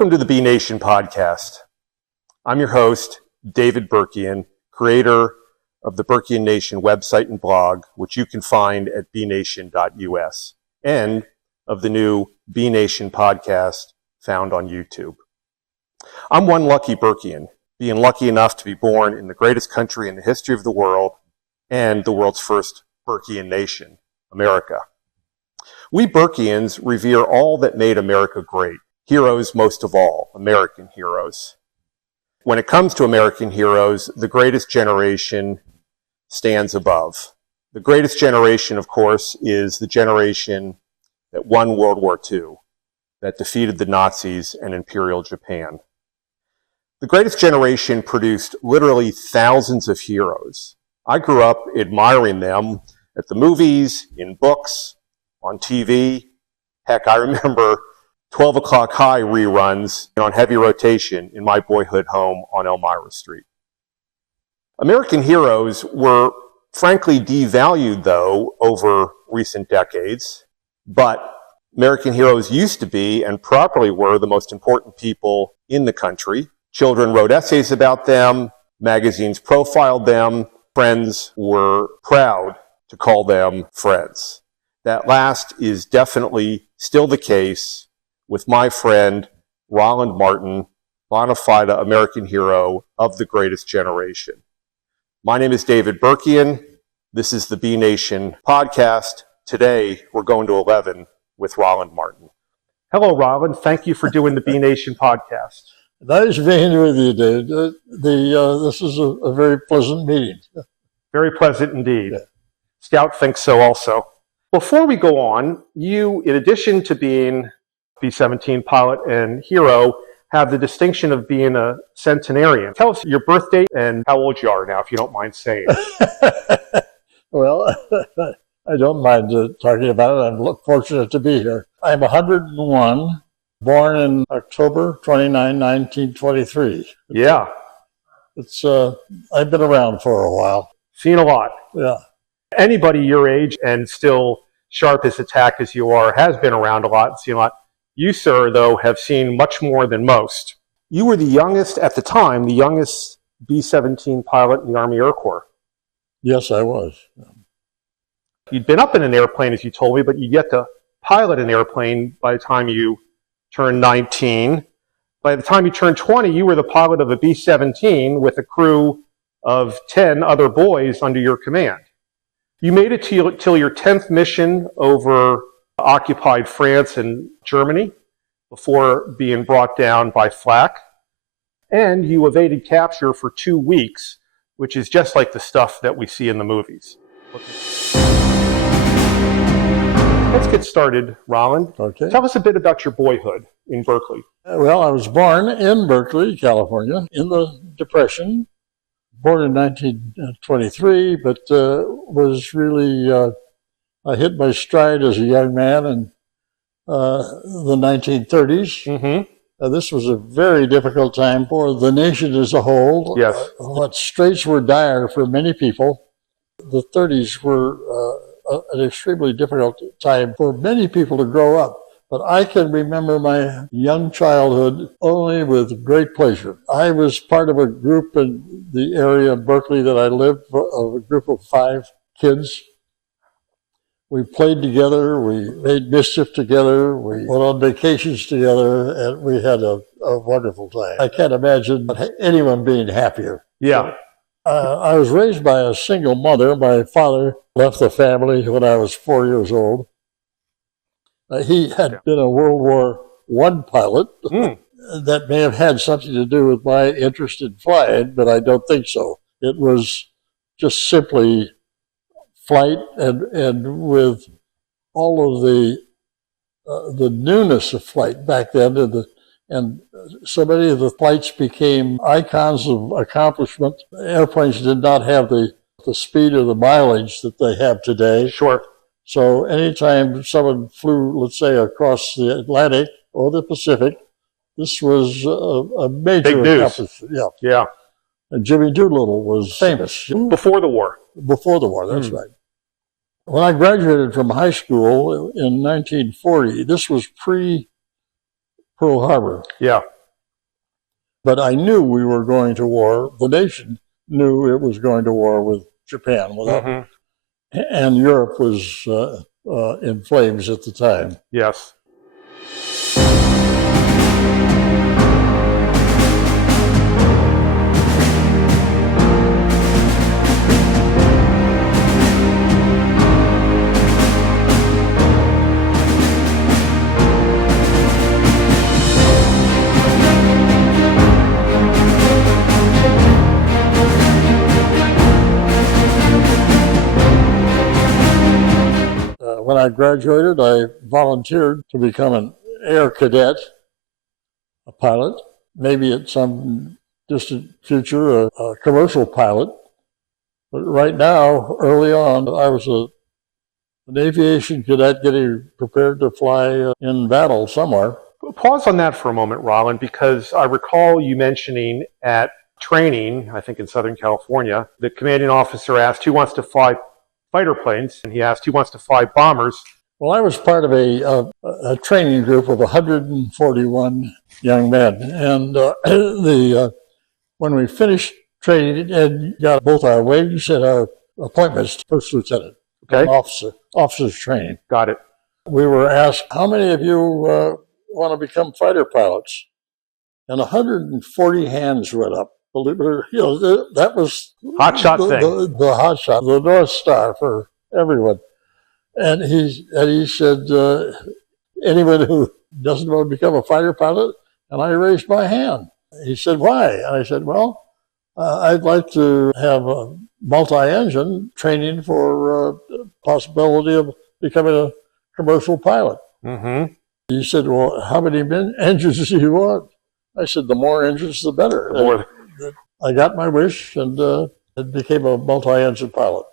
Welcome to the bNation podcast. I'm your host, David Burkean, creator of the Burkean Nation website and blog, which you can find at bnation.us, and of the new bNation podcast found on YouTube. I'm one lucky Burkean, being lucky enough to be born in the greatest country in the history of the world and the world's first Burkean nation, America. We Burkeans revere all that made America great, heroes most of all, American heroes. When it comes to American heroes, the greatest generation stands above. The greatest generation, of course, is the generation that won World War II, that defeated the Nazis and Imperial Japan. The greatest generation produced literally thousands of heroes. I grew up admiring them at the movies, in books, on TV. Heck, I remember 12 o'clock high reruns on heavy rotation in my boyhood home on Elmira Street. American heroes were frankly devalued, though, over recent decades, but American heroes used to be, and properly were, the most important people in the country. Children wrote essays about them, magazines profiled them, friends were proud to call them friends. That last is definitely still the case with my friend Roland Martin, bona fide American hero of the greatest generation. My name is David Burkean. This is the bNation podcast. Today, we're going to 11 with Roland Martin. Hello, Roland. Thank you for doing the bNation podcast. Nice being with you, Dave. This is a very pleasant meeting. Very pleasant indeed. Yeah. Scout thinks so also. Before we go on, you, in addition to being B-17 pilot and hero, have the distinction of being a centenarian. Tell us your birth date and how old you are now, if you don't mind saying. Well, I don't mind talking about it. I'm fortunate to be here. I'm 101, born in October 29, 1923. Yeah. I've been around for a while. Seen a lot. Yeah. Anybody your age and still sharp as a tack as you are has been around a lot and seen a lot. You, sir, though, have seen much more than most. You were the youngest, at the time, the youngest B-17 pilot in the Army Air Corps. Yes, I was. You'd been up in an airplane, as you told me, but you get to pilot an airplane by the time you turned 19. By the time you turned 20, you were the pilot of a B-17 with a crew of 10 other boys under your command. You made it till your 10th mission over occupied France and Germany before being brought down by flak. And you evaded capture for 2 weeks, which is just like the stuff that we see in the movies. Let's get started, Roland. Okay. Tell us a bit about your boyhood in Berkeley. Well, I was born in Berkeley, California, in the Depression. Born in 1923, but was really, I hit my stride as a young man in the 1930s. Mm-hmm. This was a very difficult time for the nation as a whole. Yes. What straits were dire for many people. The 30s were an extremely difficult time for many people to grow up. But I can remember my young childhood only with great pleasure. I was part of a group in the area of Berkeley that I lived, of a group of 5 kids. We played together, we made mischief together, we went on vacations together, and we had a wonderful time. I can't imagine anyone being happier. Yeah. I was raised by a single mother. My father left the family when I was 4 years old. He had been a World War I pilot. That may have had something to do with my interest in flying, but I don't think so. It was just simply flight, and with all of the newness of flight back then, and so many of the flights became icons of accomplishment. Airplanes did not have the speed or the mileage that they have today. Sure. So anytime someone flew, let's say, across the Atlantic or the Pacific, this was a major accomplishment. Yeah. Yeah. And Jimmy Doolittle was famous. Before the war. Before the war, that's right. When I graduated from high school in 1940, this was Pearl Harbor. Yeah. But I knew we were going to war. The nation knew it was going to war with Japan. And Europe was in flames at the time. Yes. When I graduated, I volunteered to become an Air Cadet, a pilot, maybe at some distant future, a commercial pilot. But right now, early on, I was an aviation cadet getting prepared to fly in battle somewhere. Pause on that for a moment, Roland, because I recall you mentioning at training, I think in Southern California, the commanding officer asked who wants to fly fighter planes, and he asked who wants to fly bombers. Well, I was part of a training group of 141 young men, and when we finished training and got both our wings and our appointments to first lieutenant, okay, officers training. Got it. We were asked, how many of you want to become fighter pilots? And 140 hands went up. Believe it or not, that was hot shot thing. The hot shot, the North Star for everyone. And he said, anyone who doesn't want to become a fighter pilot? And I raised my hand. He said, why? And I said, well, I'd like to have a multi-engine training for possibility of becoming a commercial pilot. Mm-hmm. He said, well, how many engines do you want? I said, the more engines, the better. I got my wish and it became a multi-engine pilot.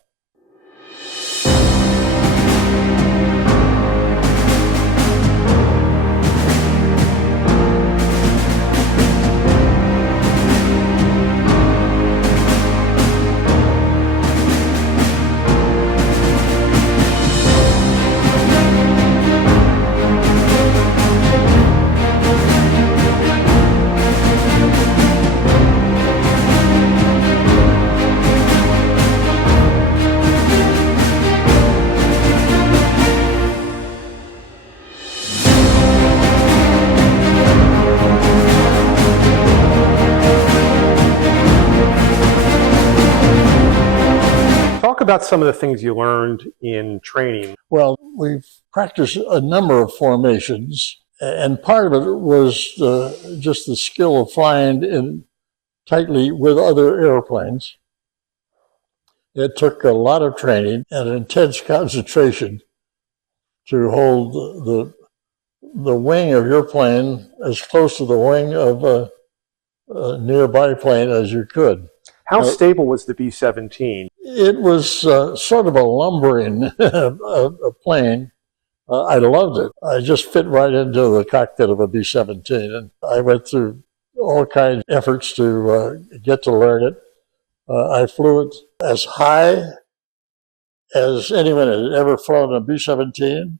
Talk about some of the things you learned in training. Well, we've practiced a number of formations, and part of it was just the skill of flying tightly with other airplanes. It took a lot of training and intense concentration to hold the wing of your plane as close to the wing of a nearby plane as you could. How stable was the B-17? It was sort of a lumbering a plane. I loved it. I just fit right into the cockpit of a B-17, and I went through all kinds of efforts to get to learn it. I flew it as high as anyone had ever flown a B-17.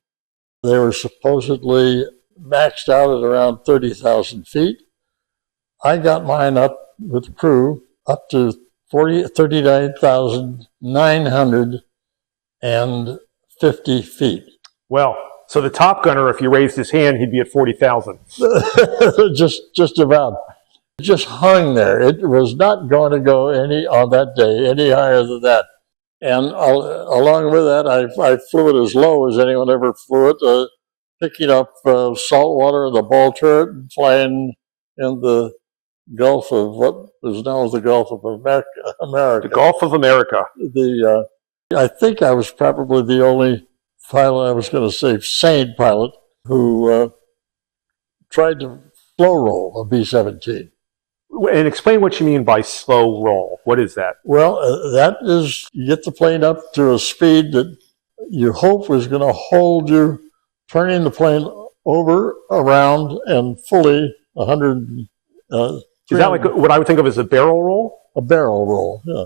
They were supposedly maxed out at around 30,000 feet. I got mine up with the crew up to 39,950 feet. Well, so the top gunner, if he raised his hand, he'd be at 40,000. just about. It just hung there. It was not going to go on that day any higher than that. And along with that, I flew it as low as anyone ever flew it, picking up salt water in the ball turret and flying in the Gulf of what is now the Gulf of America. The Gulf of America. I think I was probably the only pilot, I was going to say sane pilot, who tried to slow roll a B-17. And explain what you mean by slow roll. What is that? Well, that is, you get the plane up to a speed that you hope is going to hold you, turning the plane over, around, and fully 100. Is that like what I would think of as a barrel roll? A barrel roll, yeah.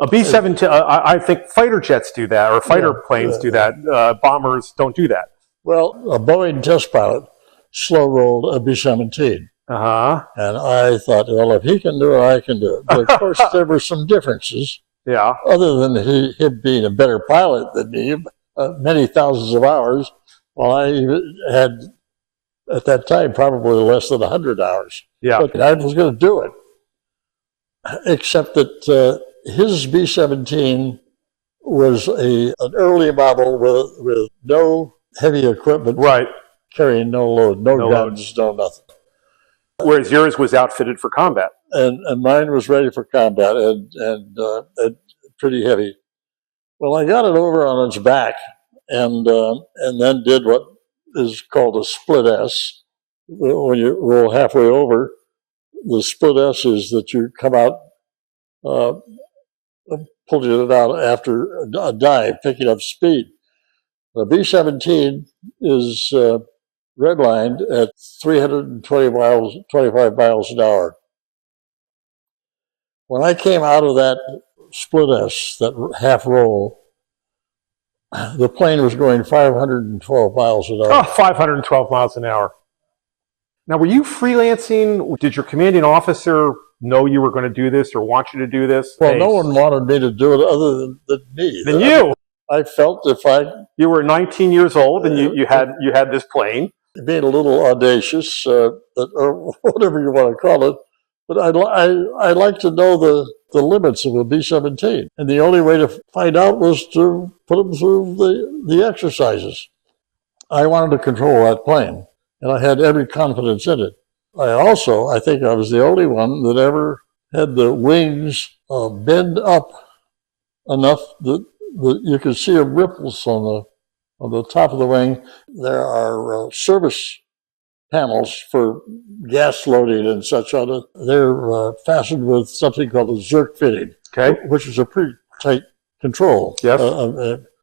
A B-17, I think fighter jets do that, or fighter planes do that. Bombers don't do that. Well, a Boeing test pilot slow-rolled a B-17. Uh-huh. And I thought, well, if he can do it, I can do it. But of course, there were some differences. Yeah. Other than him being a better pilot than me, many thousands of hours, while I had, at that time, probably less than 100 hours. Yeah. But I was going to do it. Except that his B-17 was an early model with no heavy equipment. Right. Carrying no load, no guns, no nothing. Whereas yours was outfitted for combat. And mine was ready for combat and pretty heavy. Well, I got it over on its back and then did what is called a split S. When you roll halfway over, the split S is that you come out, pulling it out after a dive, picking up speed. The B-17 is redlined at 25 miles an hour. When I came out of that split S, that half roll, the plane was going 512 miles an hour. Oh, 512 miles an hour. Now, were you freelancing? Did your commanding officer know you were going to do this or want you to do this? Well, no one wanted me to do it other than me. Than you. I felt you were 19 years old and you had this plane. Being a little audacious, or whatever you want to call it, but I like to know the limits of a B-17. And the only way to find out was to put them through the exercises. I wanted to control that plane, and I had every confidence in it. I think I was the only one that ever had the wings bend up enough that you could see ripples on the top of the wing. There are service panels for gas loading and such on it. They're fastened with something called a Zerk fitting, okay, which is a pretty tight control, yes,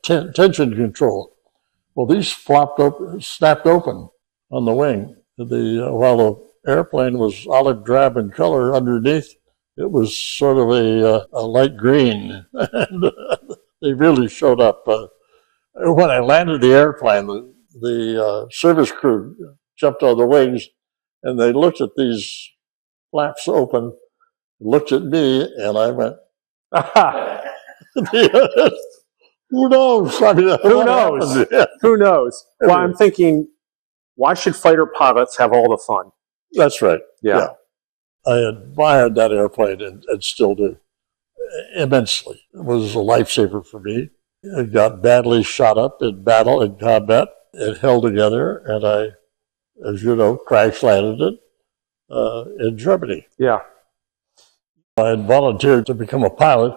tension control. Well, these snapped open on the wing. While the airplane was olive drab in color underneath, it was sort of a light green. And they really showed up. When I landed the airplane, the service crew jumped on the wings, and they looked at these flaps open, looked at me, and I went, who knows? I mean, who knows? Who knows? Well, I'm thinking, why should fighter pilots have all the fun? That's right. Yeah. I admired that airplane and still do immensely. It was a lifesaver for me. It got badly shot up in battle, in combat. It held together, and I, as you know, crash landed it in Germany. Yeah. I had volunteered to become a pilot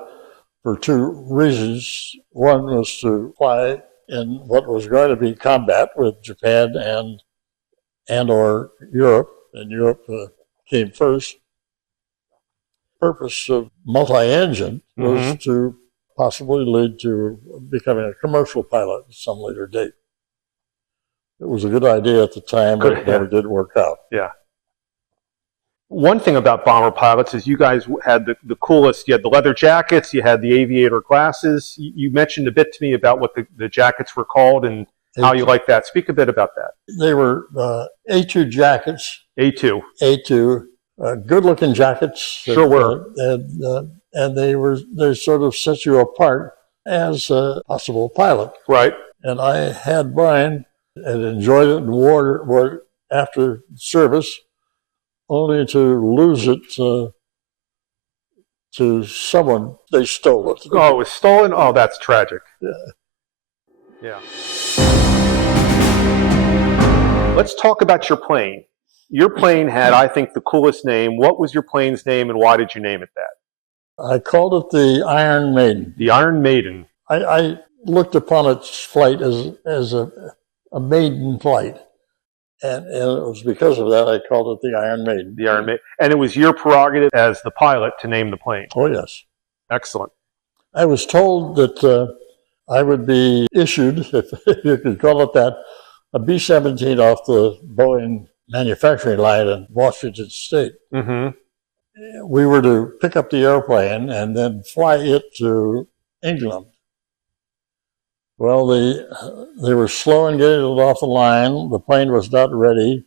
for two reasons. One was to fly in what was going to be combat with Japan and or Europe, and Europe came first. The purpose of multi-engine was to possibly lead to becoming a commercial pilot at some later date. It was a good idea at the time, but it never did work out. Yeah. One thing about bomber pilots is you guys had the coolest, you had the leather jackets, you had the aviator glasses. You mentioned a bit to me about what the jackets were called and how you like that. Speak a bit about that. They were A2 jackets. A2. A2. Good-looking jackets. Sure were. And they sort of set you apart as a possible pilot. Right. And I had mine and enjoyed it and wore it after service, only to lose it to someone. They stole it. Oh, it was stolen? Oh, that's tragic. Yeah. Let's talk about your plane. Your plane had, I think, the coolest name. What was your plane's name, and why did you name it that? I called it the Iron Maiden. The Iron Maiden. I looked upon its flight as a maiden flight. And it was because of that I called it the Iron Maiden. The Iron Maiden. And it was your prerogative as the pilot to name the plane. Oh, yes. Excellent. I was told that I would be issued, if you could call it that, a B-17 off the Boeing manufacturing line in Washington State. Mm-hmm. We were to pick up the airplane and then fly it to England. Well, they were slow in getting it off the line. The plane was not ready.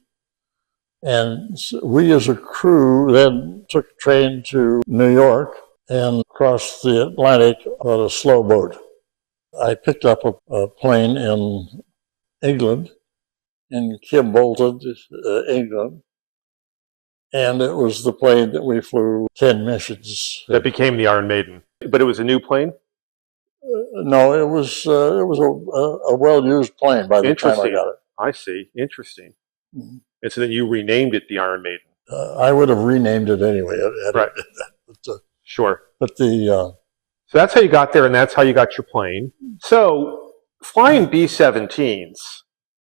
And we as a crew then took a train to New York and crossed the Atlantic on a slow boat. I picked up a plane in England, in Kimbolton, England, and it was the plane that we flew 10 missions. That became the Iron Maiden. But it was a new plane? No, it was a well-used plane by the time I got it. I see. Interesting. Mm-hmm. And so then you renamed it the Iron Maiden. I would have renamed it anyway. Right. Sure. But so that's how you got there, and that's how you got your plane. So flying B-17s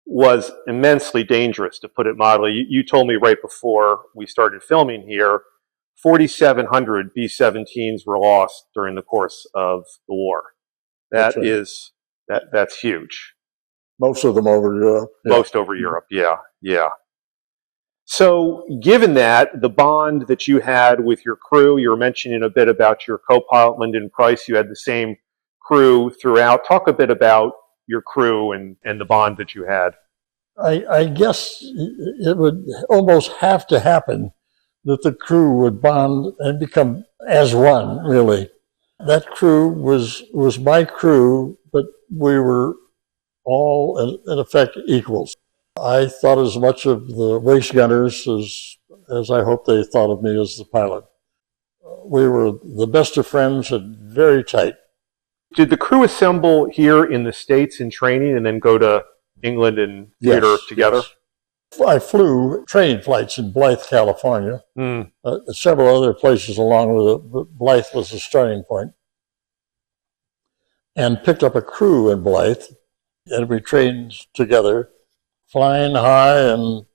was immensely dangerous, to put it mildly. You told me right before we started filming here, 4,700 B-17s were lost during the course of the war. That's huge. Most of them over Europe. Yeah. Most over Europe, yeah. So given that, the bond that you had with your crew, you were mentioning a bit about your co-pilot, Lyndon Price, you had the same crew throughout. Talk a bit about your crew and the bond that you had. I guess it would almost have to happen that the crew would bond and become as one, really. That crew was my crew, but we were all, in effect, equals. I thought as much of the race gunners as I hope they thought of me as the pilot. We were the best of friends and very tight. Did the crew assemble here in the States in training and then go to England and theater together? Yes. I flew training flights in Blythe, California, several other places along with it, but Blythe was the starting point, and picked up a crew in Blythe, and we trained together, flying high and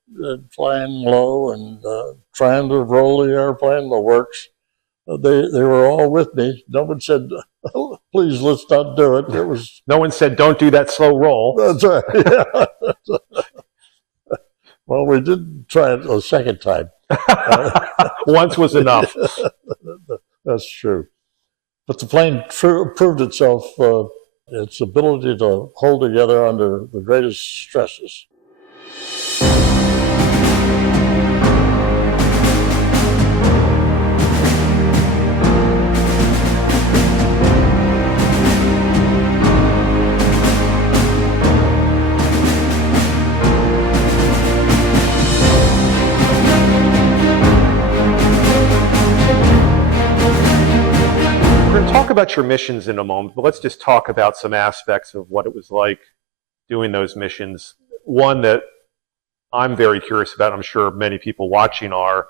flying low and trying to roll the airplane, the works. They were all with me. No one said, oh, please, let's not do it. It was. No one said, don't do that slow roll. That's right. Yeah. Well, we did try it a second time. Once was enough. That's true. But the plane proved itself, its ability to hold together under the greatest stresses. About your missions in a moment, but let's just talk about some aspects of what it was like doing those missions. One that I'm very curious about, I'm sure many people watching are,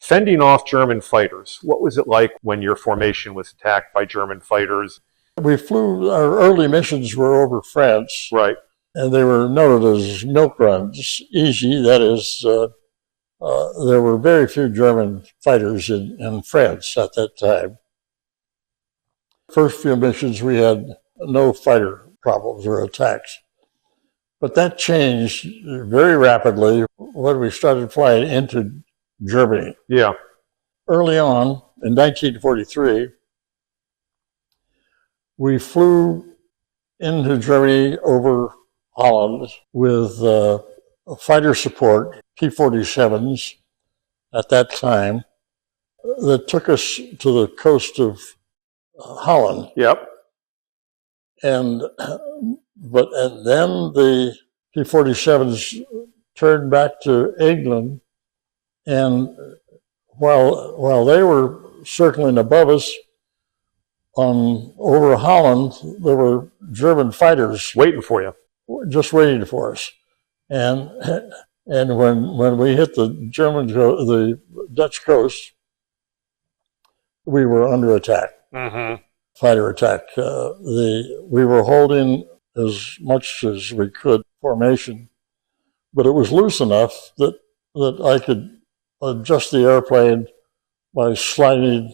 fending off German fighters. What was it like when your formation was attacked by German fighters? We flew, our early missions were over France. Right. And they were noted as milk runs, easy. That is, there were very few German fighters in France at that time. First few missions, we had no fighter problems or attacks. But that changed very rapidly when we started flying into Germany. Yeah. Early on, in 1943, we flew into Germany over Holland with fighter support, P-47s at that time, that took us to the coast of Holland. Yep. And then the P-47s turned back to England, and while they were circling above us over Holland, there were German fighters waiting for you, just waiting for us. And when we hit the Dutch coast, we were under attack. Mm-hmm. Fighter attack. We were holding as much as we could formation, but it was loose enough that I could adjust the airplane by side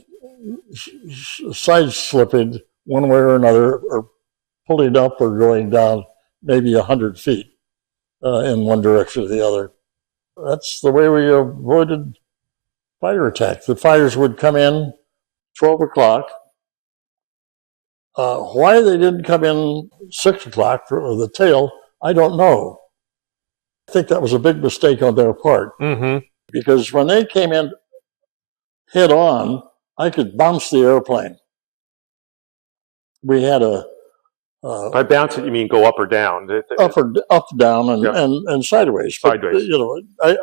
slipping one way or another, or pulling up or going down maybe 100 feet in one direction or the other. That's the way we avoided fighter attack. The fighters would come in 12 o'clock. Why they didn't come in 6 o'clock for the tail, I don't know. I think that was a big mistake on their part, because when they came in head on, I could bounce the airplane. We had a by bounce it, you mean go up or down? Up, down, and sideways. Sideways. But,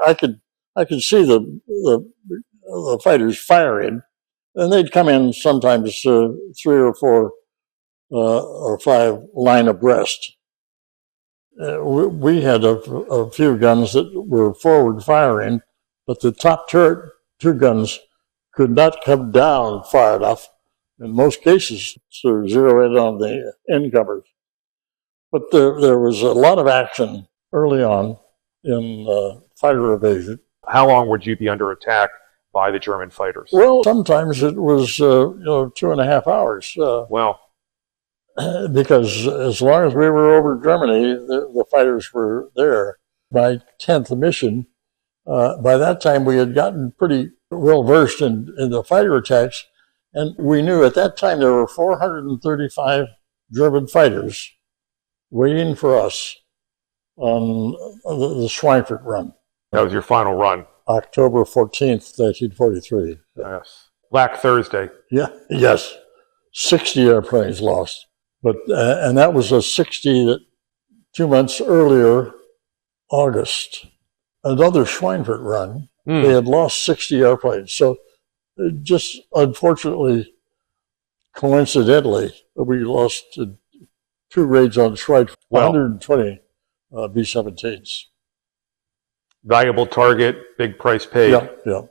I could see the fighters firing, and they'd come in sometimes 3 or 4 or 5 line abreast. We had a few guns that were forward firing, but the top turret 2 guns could not come down far enough, in most cases, to zero in on the incomers. But there was a lot of action early on in fighter evasion. How long would you be under attack by the German fighters? Well, sometimes it was 2.5 hours. Wow. Because as long as we were over Germany, the fighters were there. My 10th mission, by that time we had gotten pretty well versed in the fighter attacks, and we knew at that time there were 435 German fighters waiting for us on the Schweinfurt run. That was your final run. October 14th, 1943. Yes. Black Thursday. Yeah. Yes. 60 airplanes lost. But and that was a 60 that 2 months earlier, August, another Schweinfurt run, they had lost 60 airplanes. So just unfortunately, coincidentally, we lost 2 raids on Schweinfurt, 120 B-17s. Valuable target, big price paid. Yeah.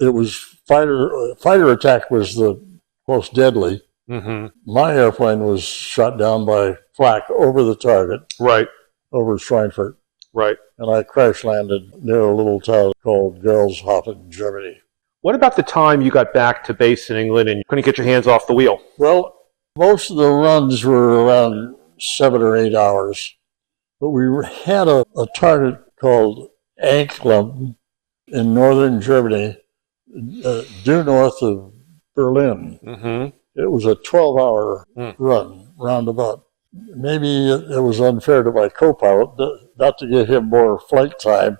It was fighter attack was the most deadly. My airplane was shot down by flak over the target. Right. Over Schweinfurt. Right. And I crash landed near a little town called Gerlshofen, Germany. What about the time you got back to base in England and you couldn't get your hands off the wheel? Well, most of the runs were around 7 or 8 hours. But we had a target called Anklam in northern Germany, due north of Berlin. It was a 12-hour run, roundabout. Maybe it was unfair to my co-pilot not to give him more flight time,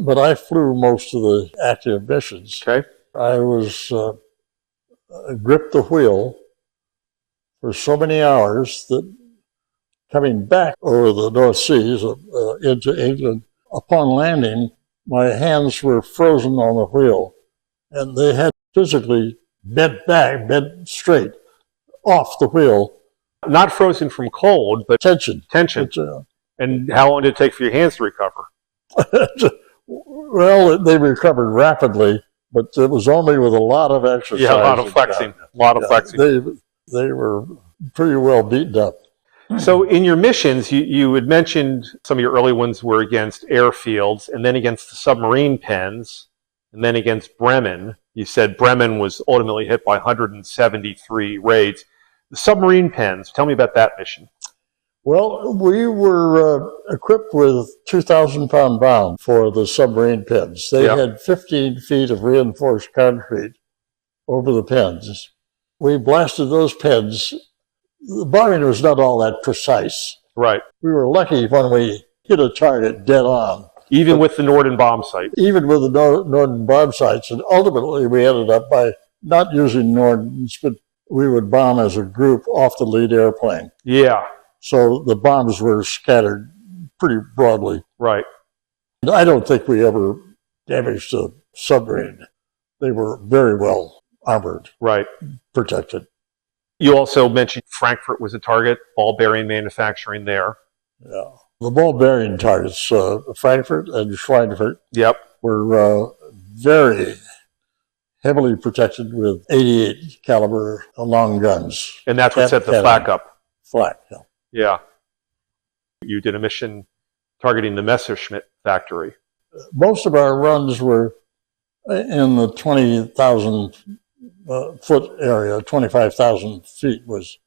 but I flew most of the active missions. Okay. I was gripped the wheel for so many hours that coming back over the North Seas into England, upon landing, my hands were frozen on the wheel, and they had physically bent straight off the wheel. Not frozen from cold, but tension. And how long did it take for your hands to recover? Well, they recovered rapidly, but it was only with a lot of exercise. Yeah, a lot of flexing. They were pretty well beaten up. So in your missions, you had mentioned some of your early ones were against airfields and then against the submarine pens and then against Bremen. You said Bremen was ultimately hit by 173 raids. The submarine pens, tell me about that mission. Well, we were equipped with 2,000-pound bomb for the submarine pens. They had 15 feet of reinforced concrete over the pens. We blasted those pens. The bombing was not all that precise. Right. We were lucky when we hit a target dead on. Even with the Norden bomb sight? Even with the Norden bomb sights. And ultimately, we ended up by not using Nordens, but we would bomb as a group off the lead airplane. Yeah. So the bombs were scattered pretty broadly. Right. And I don't think we ever damaged a submarine. They were very well armored. Right. Protected. You also mentioned Frankfurt was a target, ball bearing manufacturing there. Yeah. The ball bearing targets, Frankfurt and Schweinfurt, were very heavily protected with 88 caliber long guns. And that's what set the flak up. Flak, yeah. You did a mission targeting the Messerschmitt factory. Most of our runs were in the 20,000 foot area. 25,000 feet was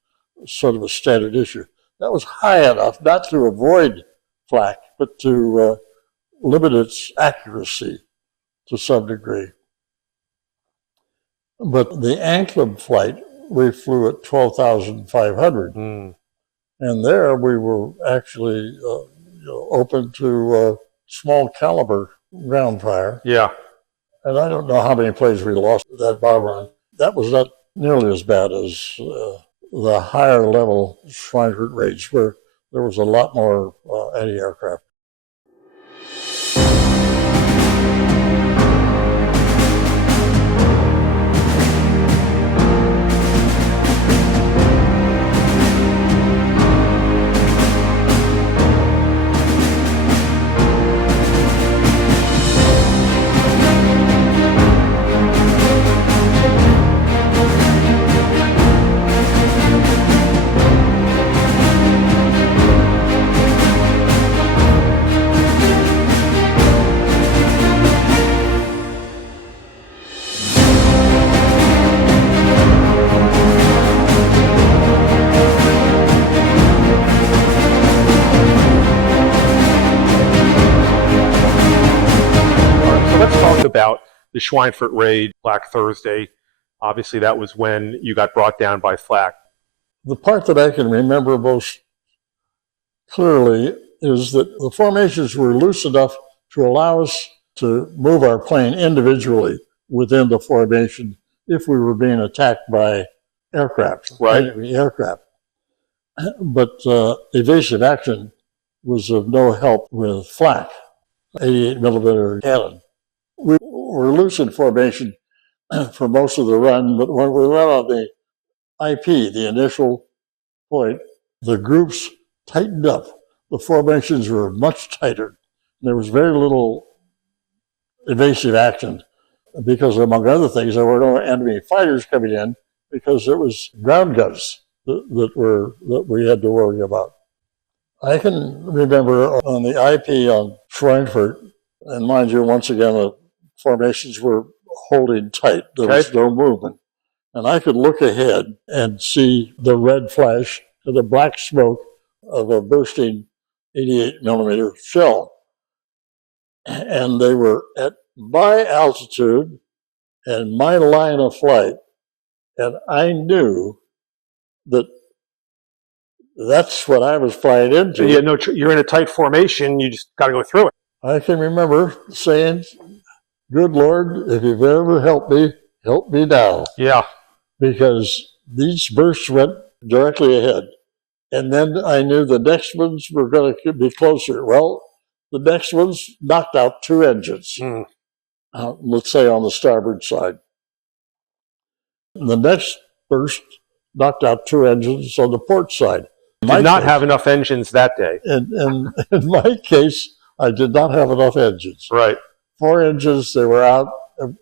sort of a standard issue. That was high enough not to avoid flak, but to limit its accuracy to some degree. But the Anklam flight, we flew at 12,500. And there we were actually open to small caliber ground fire. Yeah. And I don't know how many planes we lost that bomb run. That was not nearly as bad as the higher level Schweinfurt raids, where there was a lot more anti-aircraft. About the Schweinfurt raid, Black Thursday. Obviously, that was when you got brought down by flak. The part that I can remember most clearly is that the formations were loose enough to allow us to move our plane individually within the formation if we were being attacked by aircraft, enemy aircraft. But evasive action was of no help with flak, 88 millimeter cannon. We were loose in formation for most of the run, but when we went on the IP, the initial point, the groups tightened up. The formations were much tighter. There was very little evasive action because, among other things, there were no enemy fighters coming in because it was ground guns that we had to worry about. I can remember on the IP on Schweinfurt, and mind you, once again, the formations were holding tight. There was no movement. And I could look ahead and see the red flash and the black smoke of a bursting 88 millimeter shell. And they were at my altitude and my line of flight. And I knew that that's what I was flying into. Yeah, no, you're in a tight formation. You just got to go through it. I can remember saying, "Good Lord, if you've ever helped me now." Yeah. Because these bursts went directly ahead. And then I knew the next ones were going to be closer. Well, the next ones knocked out 2 engines, let's say on the starboard side. The next burst knocked out 2 engines on the port side. Did not have enough engines that day. And in my case, I did not have enough engines. Right. 4 engines, they were out,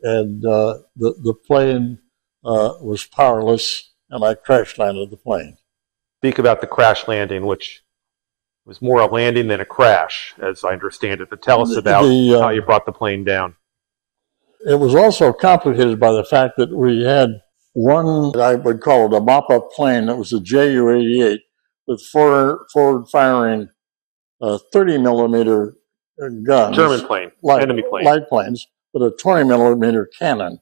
and the plane was powerless, and I crash landed the plane. Speak about the crash landing, which was more a landing than a crash, as I understand it. But tell us about how you brought the plane down. It was also complicated by the fact that we had one, I would call it a mop-up plane, that was a Ju-88 with forward-firing 30 millimeter guns. German plane, enemy plane. Light planes, with a 20 millimeter cannon.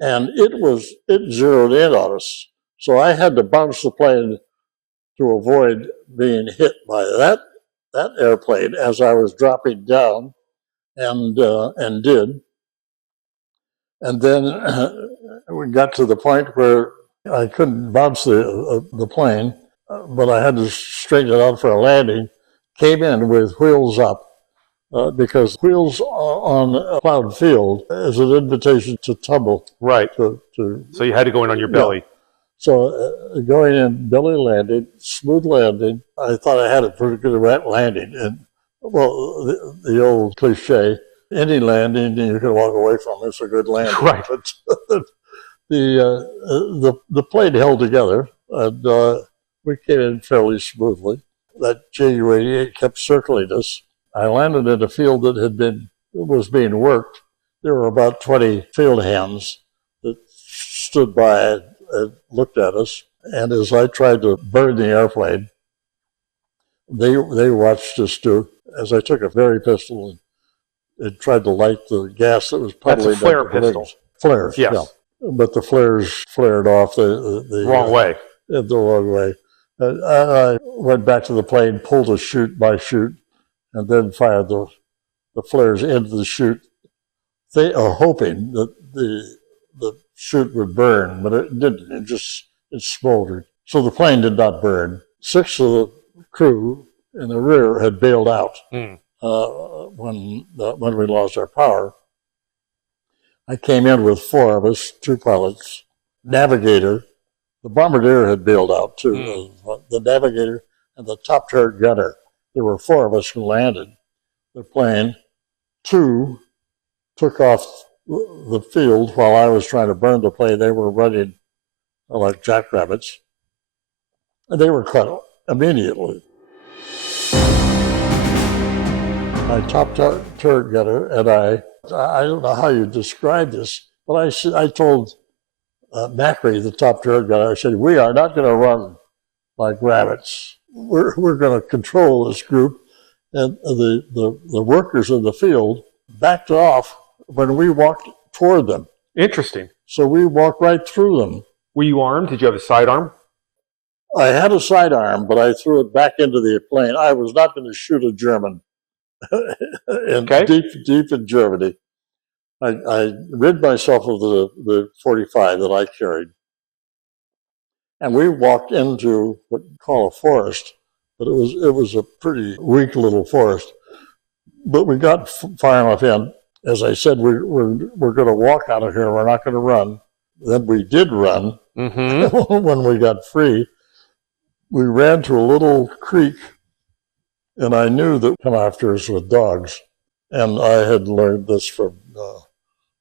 And it zeroed in on us. So I had to bounce the plane to avoid being hit by that airplane as I was dropping down, and did. And then we got to the point where I couldn't bounce the plane, but I had to straighten it out for a landing. Came in with wheels up, because wheels on a plowed field is an invitation to tumble. Right. So you had to go in on your belly. Yeah. So going in, belly landing, smooth landing. I thought I had a pretty good landing. And, well, the old cliche, any landing you can walk away from is a good landing. Right. But the plane held together, and we came in fairly smoothly. That Ju-88 kept circling us. I landed in a field that was being worked. There were about 20 field hands that stood by and looked at us. And as I tried to burn the airplane, they watched us too. As I took a Very pistol and tried to light the gas that was puddling. That's a flare pistol. Flares, yes. Yeah. But the flares flared off the wrong way. The wrong way. I went back to the plane, pulled a chute by chute, and then fired the flares into the chute. They are hoping that the chute would burn, but it didn't. It smoldered. So the plane did not burn. 6 of the crew in the rear had bailed out when we lost our power. I came in with 4 of us, 2 pilots, navigator. The bombardier had bailed out too. The navigator and the top turret gunner. There were 4 of us who landed the plane. 2 took off the field while I was trying to burn the plane. They were running like jackrabbits, and they were caught immediately. My top turret gunner and I don't know how you describe this, but I told Macri, the top turret gunner, I said, we are not going to run like rabbits. We're going to control this group. And the workers in the field backed off when we walked toward them. Interesting. So we walked right through them. Were you armed? Did you have a sidearm? I had a sidearm, but I threw it back into the plane. I was not going to shoot a German deep in Germany. I rid myself of the 45 that I carried. And we walked into what you call a forest, but it was a pretty weak little forest. But we got far enough in. As I said, we're going to walk out of here. We're not going to run. Then we did run when we got free. We ran to a little creek, and I knew that come after us with dogs. And I had learned this from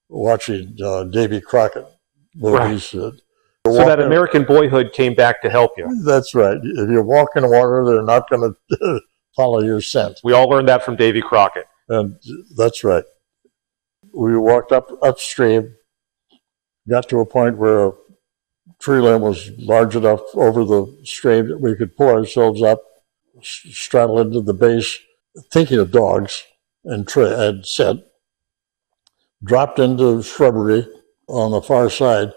watching Davy Crockett movies. Right. So that American Boyhood came back to help you. That's right. If you walk in water, they're not going to follow your scent. We all learned that from Davy Crockett. And that's right. We walked upstream, got to a point where a tree limb was large enough over the stream that we could pull ourselves up, straddle into the base, thinking of dogs and scent, dropped into shrubbery on the far side.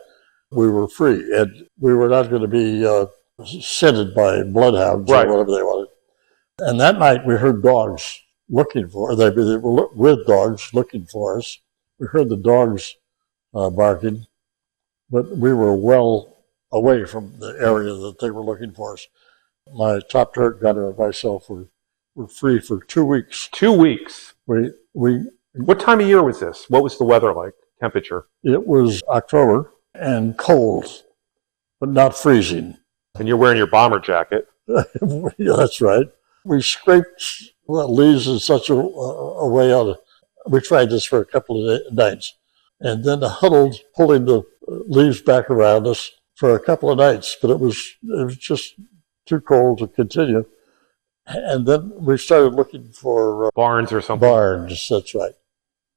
We were free, and we were not going to be scented by bloodhounds or whatever they wanted. And that night we heard dogs looking for us. They were with dogs looking for us. We heard the dogs barking, but we were well away from the area that they were looking for us. My top turret gunner and myself were free for 2 weeks. 2 weeks? We. What time of year was this? What was the weather like, temperature? It was October and cold, but not freezing. And you're wearing your bomber jacket. Yeah, that's right. We scraped leaves in such a way out. We tried this for a couple of nights, and then huddled, pulling the leaves back around us for a couple of nights. But it was just too cold to continue. And then we started looking for barns or something. Barns, that's right.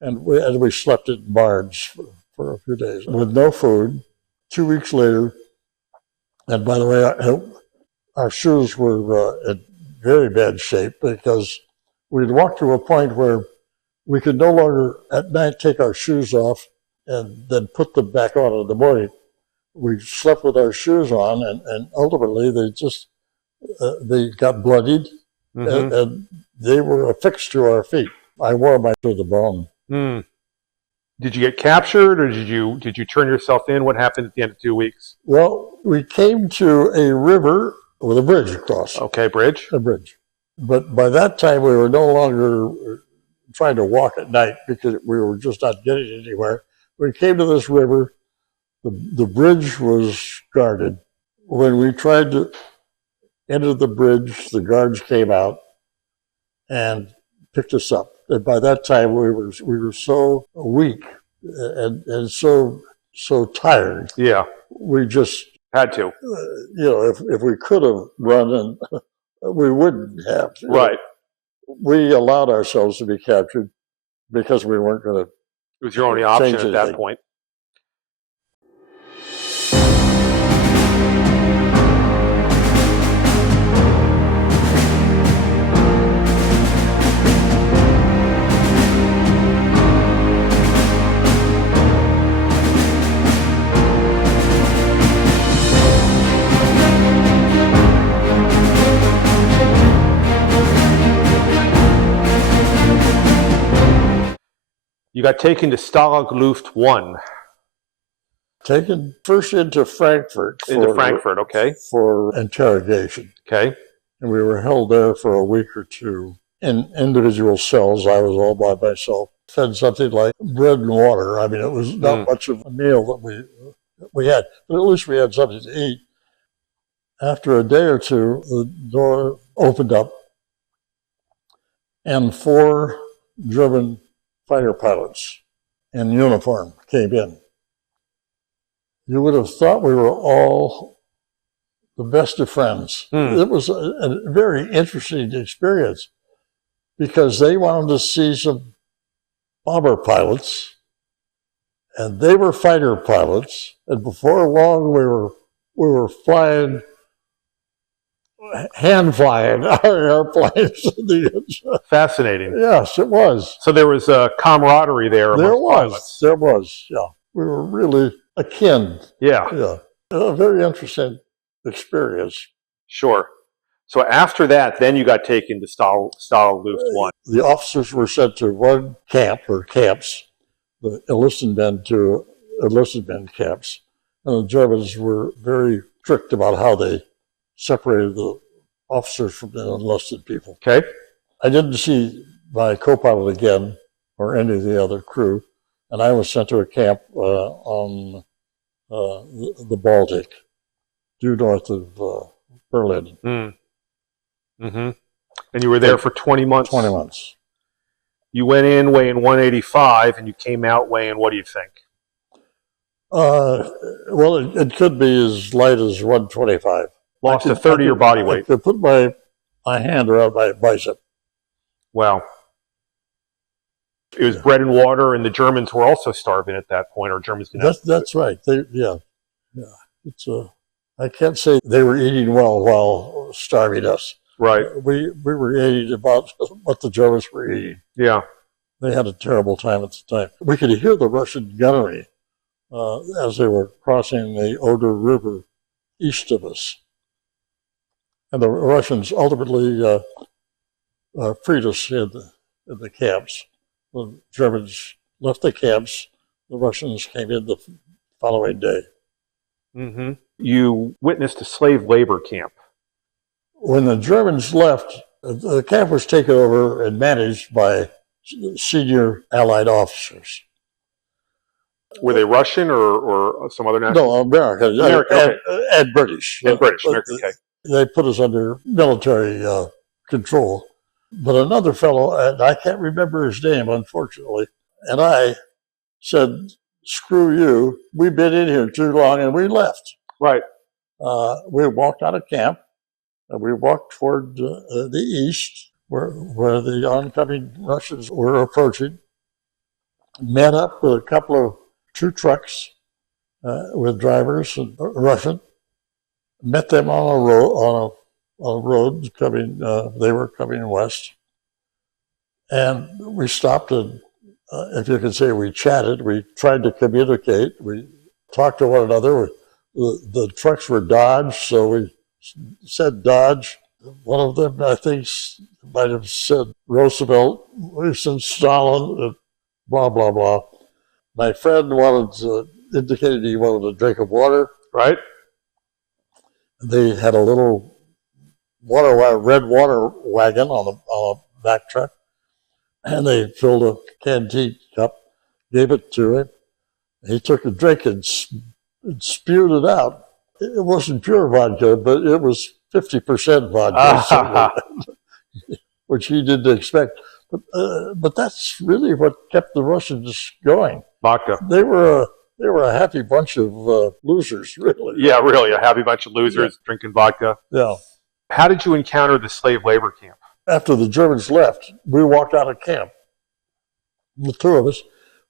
And we slept in barns for a few days with no food. 2 weeks later, and by the way, our shoes were in very bad shape because we'd walked to a point where we could no longer at night take our shoes off and then put them back on in the morning. We slept with our shoes on, and ultimately they got bloodied, and they were affixed to our feet. I wore mine to the bone. Did you get captured, or did you turn yourself in? What happened at the end of 2 weeks? Well, we came to a river with a bridge across. Okay, bridge. A bridge. But by that time, we were no longer trying to walk at night because we were just not getting anywhere. We came to this river. The bridge was guarded. When we tried to enter the bridge, the guards came out and picked us up. And by that time, we were so weak and so tired. Yeah, we just had to. If we could have run, and we wouldn't have. Right. We allowed ourselves to be captured because we weren't going to. It was your only option at that point. You got taken to Stalag Luft 1. Taken first into Frankfurt. Okay. For interrogation. Okay. And we were held there for a week or two in individual cells. I was all by myself. Fed something like bread and water. I mean, it was not much of a meal that we had, but at least we had something to eat. After a day or two, the door opened up, and 4 German fighter pilots in uniform came in. You would have thought we were all the best of friends. It was a very interesting experience because they wanted to see some bomber pilots, and they were fighter pilots. And before long, we were flying, hand flying our airplanes. Fascinating. Yes, it was. So there was a camaraderie there amongst pilots. There was. Yeah, we were really akin. Yeah. A very interesting experience. Sure. So after that, then you got taken to Stalag Luft 1. The officers were sent to one camp or camps, the enlisted men to enlisted men camps. And the Germans were very strict about how they separated the officers from the enlisted people. Okay. I didn't see my co-pilot again or any of the other crew, and I was sent to a camp on the Baltic, due north of Berlin. And you were there for 20 months? 20 months. You went in weighing 185, and you came out weighing, what do you think? Well, it could be as light as 125. Lost a third of your body weight. I could put my hand around my bicep. Wow. It was bread and water, and the Germans were also starving at that point, or Germans didn't. That's right. It's I can't say they were eating well while starving us. Right. We were eating about what the Germans were eating. Yeah. They had a terrible time at the time. We could hear the Russian gunnery as they were crossing the Oder River east of us. And the Russians ultimately freed us in the camps. The Germans left the camps. The Russians came in the following day. You witnessed a slave labor camp. When the Germans left, the camp was taken over and managed by senior Allied officers. Were they Russian or some other national? No, American. Okay. And British. And British. Okay. They put us under military control. But another fellow, and I can't remember his name, unfortunately, and I said, screw you, we've been in here too long, and we left. Right. We walked out of camp, and we walked toward the east, where the oncoming Russians were approaching, met up with two trucks with drivers, Russian, met them on a road coming, they were coming west. And we stopped and, if you could say we chatted, we tried to communicate, we talked to one another. The trucks were Dodge, so we said Dodge. One of them, I think, might have said Roosevelt, Wilson, Stalin, blah, blah, blah. My friend indicated he wanted a drink of water. Right. They had a little red water wagon on a back truck, and they filled a canteen cup, gave it to him. He took a drink and spewed it out. It wasn't pure vodka, but it was 50% vodka, which he didn't expect. But that's really what kept the Russians going. Vodka. They were a happy bunch of losers, really. Yeah, really, a happy bunch of losers drinking vodka. Yeah. How did you encounter the slave labor camp? After the Germans left, we walked out of camp. The two of us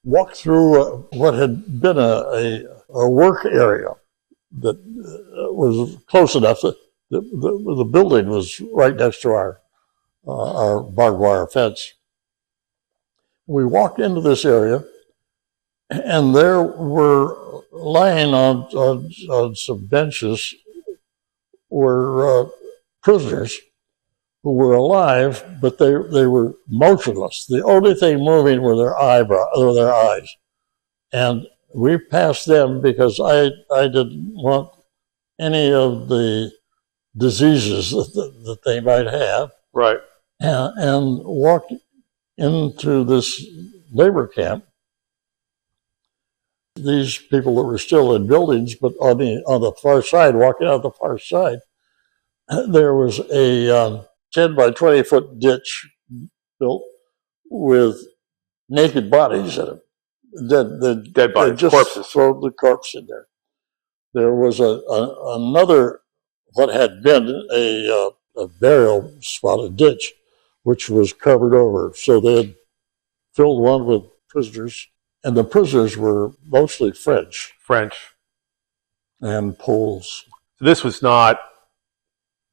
walked through what had been a work area that was close enough that the building was right next to our barbed wire fence. We walked into this area, and there were lying on some benches were prisoners who were alive, but they were motionless. The only thing moving were their eyes. And we passed them because I didn't want any of the diseases that they might have. Right. And walked into this labor camp. These people that were still in buildings, but on the far side, walking out the far side, there was a 10 by 20 foot ditch built with naked bodies in it. Dead bodies, just corpses. Throw the corpse in there. There was another, what had been a burial spot, a ditch, which was covered over. So they had filled one with prisoners, and the prisoners were mostly French and Poles. So this was not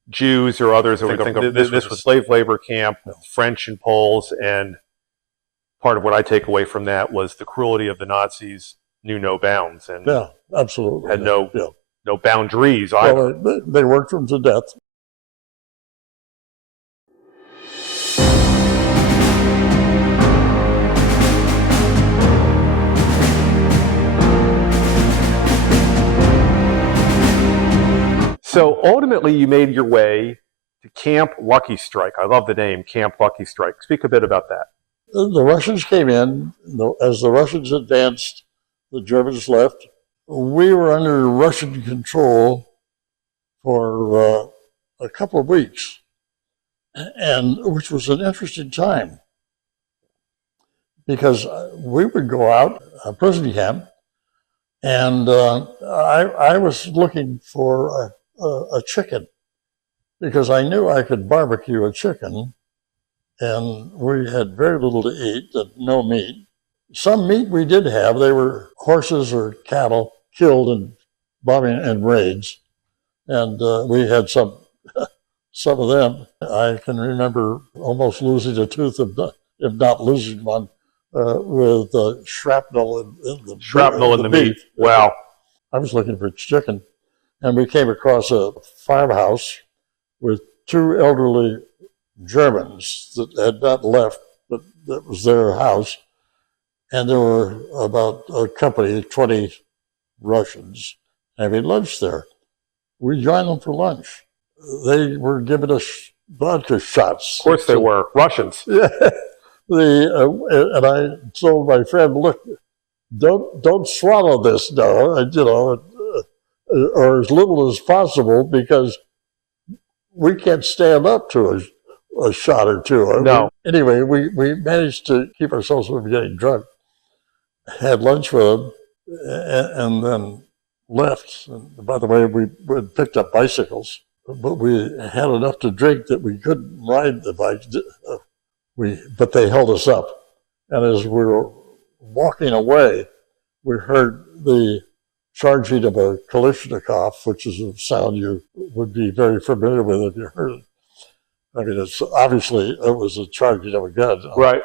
Jews or others. This was slave labor camp, French and Poles, and part of what I take away from that was the cruelty of the Nazis knew no bounds, and yeah, absolutely had no boundaries either. Well, they worked them to death. So ultimately, you made your way to Camp Lucky Strike. I love the name, Camp Lucky Strike. Speak a bit about that. The Russians came in. As the Russians advanced, the Germans left. We were under Russian control for a couple of weeks, and which was an interesting time because we would go out a prison camp, and I was looking for a chicken because I knew I could barbecue a chicken, and we had very little to eat, no meat. Some meat we did have. They were horses or cattle killed in bombing and raids, and we had some of them. I can remember almost losing a tooth, if not losing one, with shrapnel in the meat. Wow. I was looking for chicken, and we came across a farmhouse with two elderly Germans that had not left, but that was their house. And there were about a company, 20 Russians, having lunch there. We joined them for lunch. They were giving us vodka shots. Of course they were. Russians. Yeah. And I told my friend, look, don't swallow this now, or as little as possible, because we can't stand up to a shot or two. No. Anyway, we managed to keep ourselves from getting drunk. Had lunch with them, and then left. And by the way, we had picked up bicycles, but we had enough to drink that we couldn't ride the bikes. But they held us up. And as we were walking away, we heard the charging of a Kalashnikov, which is a sound you would be very familiar with if you heard it. I mean, it was a charging of a gun. Right.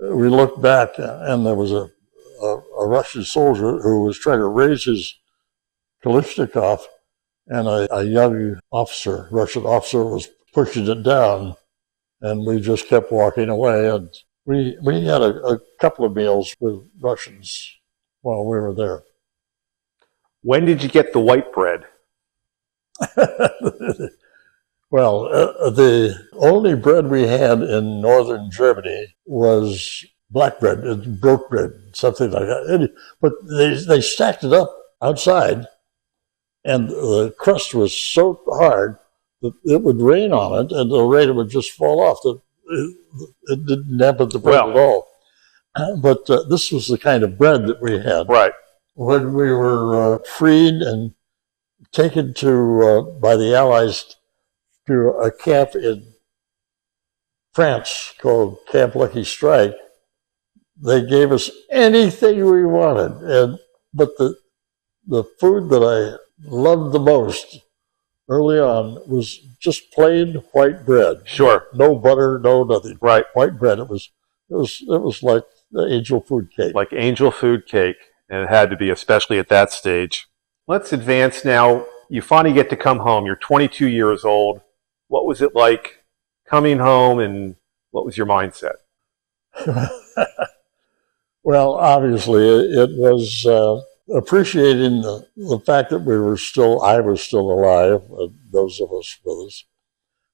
We looked back, and there was a Russian soldier who was trying to raise his Kalashnikov, and a young Russian officer, was pushing it down, and we just kept walking away. And we had a couple of meals with Russians while we were there. When did you get the white bread? Well, the only bread we had in northern Germany was black bread, broke bread, something like that. But they stacked it up outside, and the crust was so hard that it would rain on it, and the rain would just fall off. It didn't dampen the bread at all. But this was the kind of bread that we had. Right. When we were freed and taken by the Allies to a camp in France called Camp Lucky Strike, they gave us anything we wanted. But the food that I loved the most early on was just plain white bread. Sure. No butter, no nothing. Right. White bread. It was like the angel food cake. Like angel food cake, and it had to be, especially at that stage. Let's advance now. You finally get to come home. You're 22 years old. What was it like coming home, and what was your mindset? Well, obviously, it was appreciating the fact that I was still alive, those of us with us.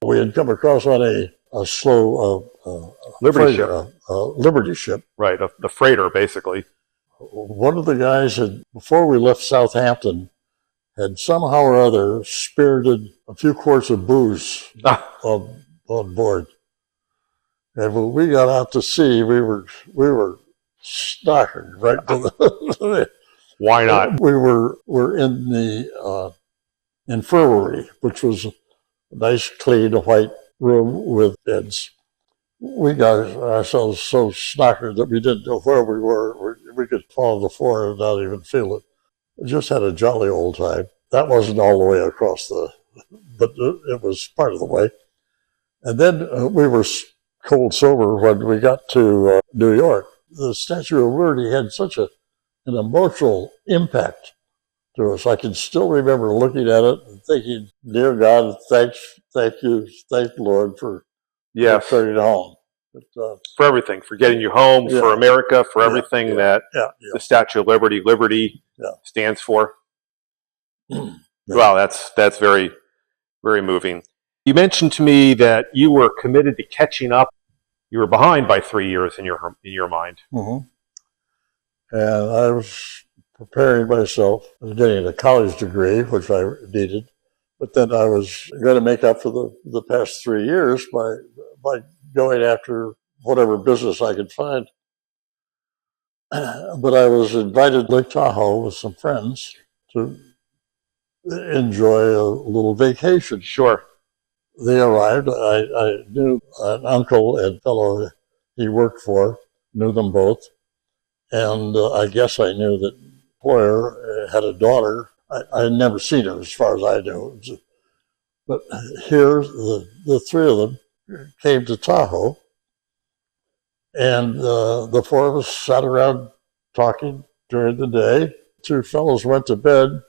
We had come across on a slow Liberty ship. Right, the freighter, basically. One of the guys before we left Southampton, had somehow or other spirited a few quarts of booze on board. And when we got out to sea, we were snockered right to the. Why not? We were in the infirmary, which was a nice, clean, white room with beds. We got ourselves so snockered that we didn't know where we were. We could fall on the floor and not even feel it. We just had a jolly old time. That wasn't all the way across but it was part of the way. And then we were cold sober when we got to New York. The Statue of Liberty had such an emotional impact to us. I can still remember looking at it and thinking, dear God, thank you, Lord, for turning it home. But, for everything, for getting you home, for America, for everything that the Statue of Liberty stands for. Wow, that's very, very moving. You mentioned to me that you were committed to catching up. You were behind by 3 years in your mind. Mm-hmm. And I was preparing myself. I was getting a college degree, which I needed, but then I was going to make up for the past 3 years by going after whatever business I could find. But I was invited to Lake Tahoe with some friends to enjoy a little vacation. Sure. They arrived. I knew an uncle and fellow he worked for, knew them both. And I guess I knew that employer had a daughter. I had never seen her as far as I knew. But here, the three of them came to Tahoe. And the four of us sat around talking during the day. Two fellows went to bed.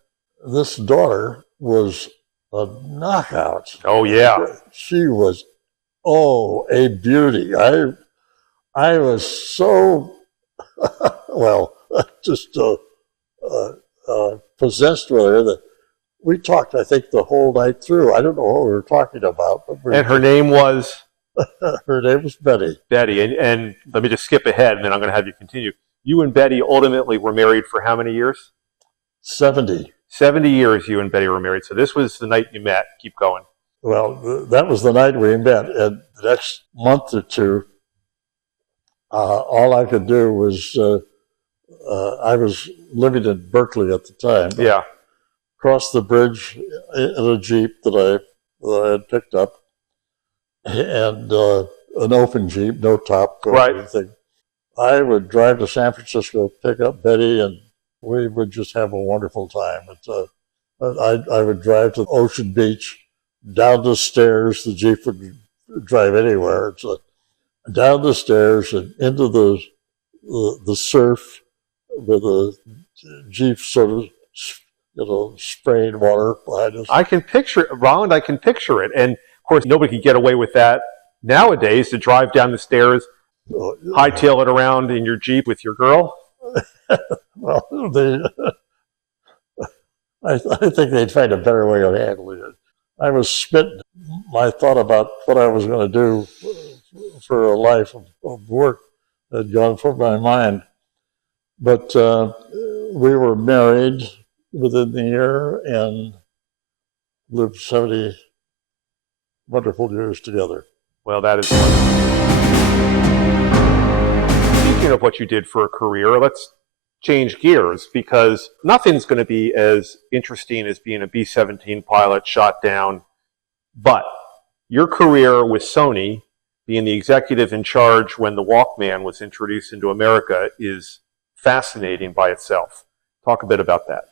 This daughter was a knockout. Oh, yeah. She was, a beauty. I was so, just possessed with her that we talked, I think, the whole night through. I don't know what we were talking about. And her name was? Her name was Betty. Betty. And let me just skip ahead, and then I'm going to have you continue. You and Betty ultimately were married for how many years? 70. 70 years you and Betty were married. So this was the night you met. Keep going. Well, that was the night we met. And the next month or two, all I could do was, I was living in Berkeley at the time. Yeah. Cross the bridge in a Jeep that I had picked up. And an open Jeep, no top. Right. Anything. I would drive to San Francisco, pick up Betty, and we would just have a wonderful time. I would drive to Ocean Beach, down the stairs. The Jeep would drive anywhere. Down the stairs and into the surf with the Jeep sort of spraying water behind us. I can picture it, Roland. I can picture it. And of course, nobody could get away with that nowadays, to drive down the stairs, hightail it around in your Jeep with your girl. Well, I think they'd find a better way of handling it. I was smitten. My thought about what I was going to do for a life of work had gone from my mind. But we were married within the year and lived 70 wonderful years together. Well, that is wonderful. Speaking of what you did for a career, let's change gears, because nothing's going to be as interesting as being a B-17 pilot shot down. But your career with SONY, being the executive in charge when the Walkman was introduced into America, is fascinating by itself. Talk a bit about that.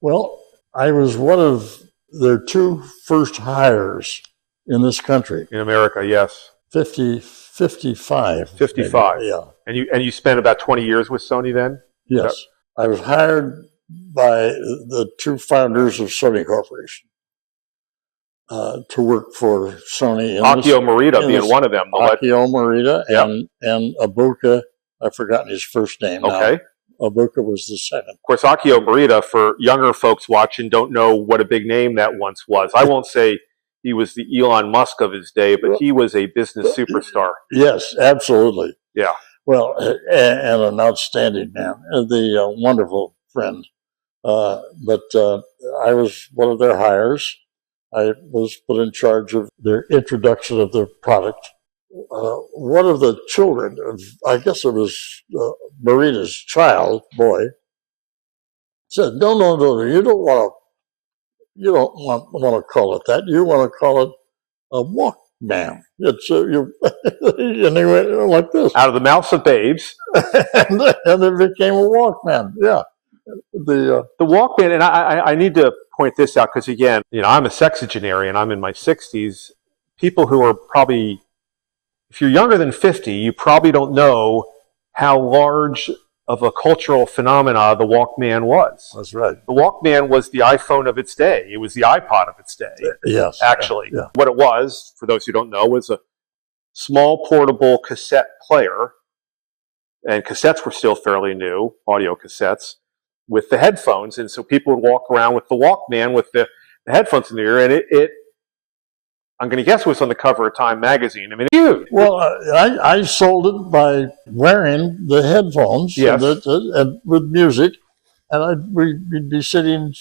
Well, I was one of their two first hires in this country. In America, yes. 55. 55. Maybe, yeah. And you spent about 20 years with SONY then? Yes. I was hired by the two founders of SONY Corporation. to work for Sony. Akio Morita being one of them. Akio Morita and Ibuka. I've forgotten his first name now. Okay. Ibuka was the second. Of course, Akio Morita, for younger folks watching, don't know what a big name that once was. I won't say he was the Elon Musk of his day, but he was a business superstar. Yes, absolutely. Yeah. Well, and an outstanding man, the wonderful friend. But I was one of their hires. I was put in charge of their introduction of the product. One of the children, I guess it was Marita's child, boy, said, "No, you don't want to call it that. You want to call it a Walkman." It's and they went like this, out of the mouths of babes, and it became a Walkman. Yeah, the Walkman, and I need to point this out because again, I'm a sexagenarian. I'm in my 60s. People who are probably, if you're younger than 50, you probably don't know how large of a cultural phenomena the Walkman was. That's right. The Walkman was the iPhone of its day. It was the iPod of its day. Yes. Actually. Yeah. What it was, for those who don't know, was a small portable cassette player. And cassettes were still fairly new, audio cassettes, with the headphones. And so people would walk around with the Walkman with the headphones in their ear. And it I'm going to guess it was on the cover of Time magazine. I mean, huge. Well, I sold it by wearing the headphones, yes, and with music, and we'd be sitting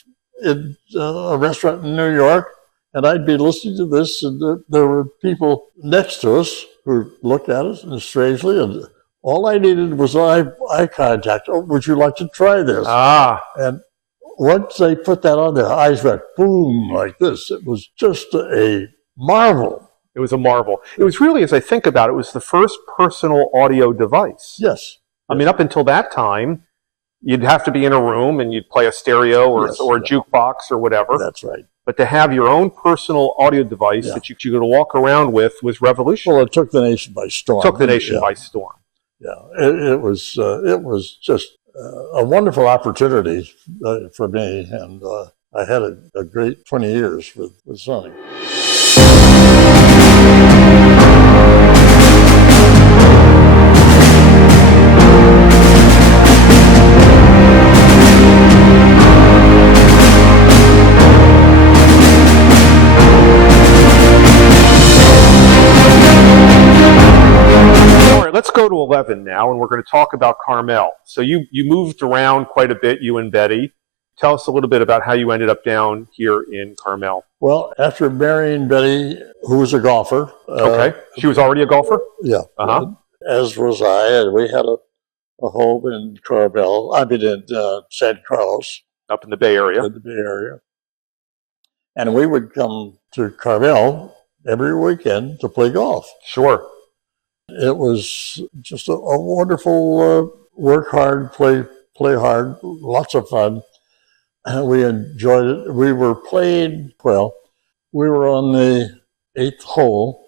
in a restaurant in New York, and I'd be listening to this, and there were people next to us who looked at us and strangely, and all I needed was eye contact. "Oh, would you like to try this?" And once they put that on, their eyes went boom like this. It was just a marvel. It was a marvel. It was really, as I think about it, was the first personal audio device. Yes. I mean, up until that time, you'd have to be in a room and you'd play a stereo or a jukebox or whatever. That's right. But to have your own personal audio device that you could walk around with was revolutionary. Well, it took the nation by storm. Took the nation by storm. Yeah, it was just a wonderful opportunity for me, and I had a great 20 years with Sony. Let's go to 11 now, and we're going to talk about Carmel. So you moved around quite a bit, you and Betty. Tell us a little bit about how you ended up down here in Carmel. Well, after marrying Betty, who was a golfer. Okay. She was already a golfer? Yeah. As was I, and we had a home in Carmel. I mean, in San Carlos. Up in the Bay Area. In the Bay Area. And we would come to Carmel every weekend to play golf. Sure. It was just a wonderful work hard, play hard, lots of fun. And we enjoyed it. We were playing, we were on the 8th hole,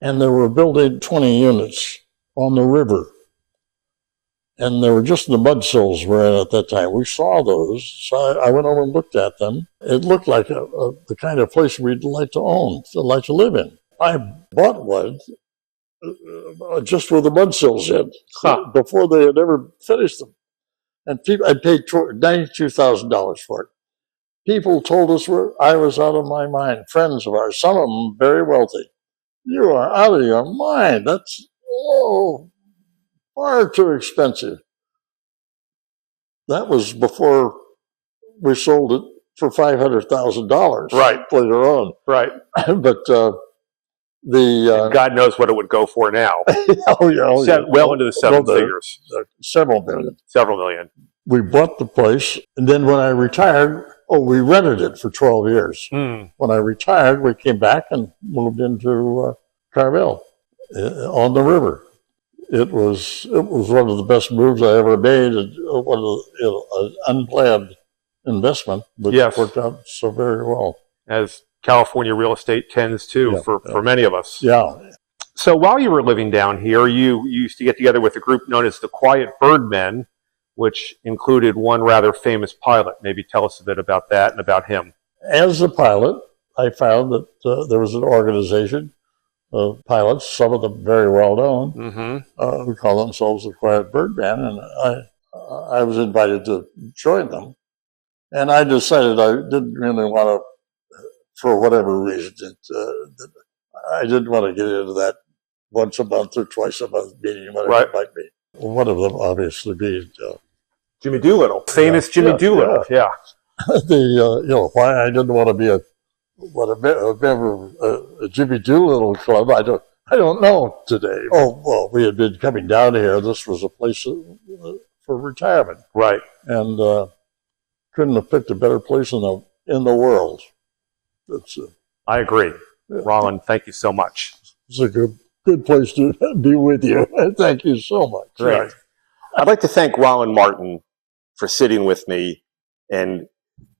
and they were building 20 units on the river. And they were just the mud sills were in at that time. We saw those, so I went over and looked at them. It looked like the kind of place we'd like to own, like to live in. I bought one just with the mud sills in, before they had ever finished them. And I paid $92,000 for it. People told us I was out of my mind. Friends of ours, some of them very wealthy. "You are out of your mind. That's far too expensive." That was before we sold it for $500,000. Right. Later on. Right. But God knows what it would go for now. Well into the seven figures. Several million. Several million. We bought the place, and then when I retired, we rented it for 12 years. When I retired, we came back and moved into Carmel on the river. It was one of the best moves I ever made, and one of an unplanned investment, but it worked out so very well. As California real estate tends to for many of us. Yeah. So while you were living down here, you used to get together with a group known as the Quiet Birdmen, which included one rather famous pilot. Maybe tell us a bit about that and about him. As a pilot, I found that there was an organization of pilots, some of them very well known, who call themselves the Quiet Bird Band, and I was invited to join them. And I decided I didn't really want to, for whatever reason, I didn't want to get into that once a month or twice a month meeting, whatever it might be. One of them obviously being Jimmy Doolittle, famous Jimmy Doolittle. Yeah. Why I didn't want to be a member of a Jimmy Doolittle club, I don't know today. Oh, well, we had been coming down here. This was a place for retirement. Right. And couldn't have picked a better place in the world. I agree. Roland, thank you so much. It's a good place to be with you. Thank you so much. Great. Right. I'd like to thank Roland Martin for sitting with me and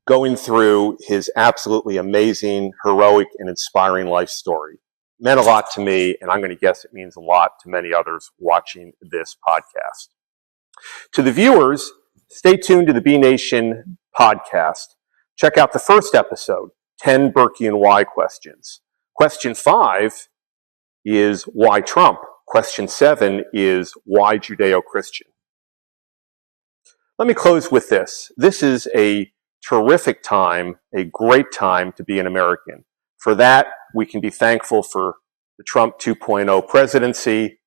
going through his absolutely amazing, heroic, and inspiring life story. It meant a lot to me, and I'm going to guess it means a lot to many others watching this podcast. To the viewers, stay tuned to the bNation podcast. Check out the first episode, 10 Burkean Why questions. Question 5 is why Trump? Question 7 is why Judeo-Christian? Let me close with this. This is a terrific time, a great time to be an American. For that, we can be thankful for the Trump 2.0 presidency,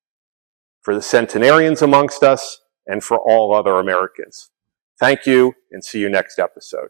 for the centenarians amongst us, and for all other Americans. Thank you, and see you next episode.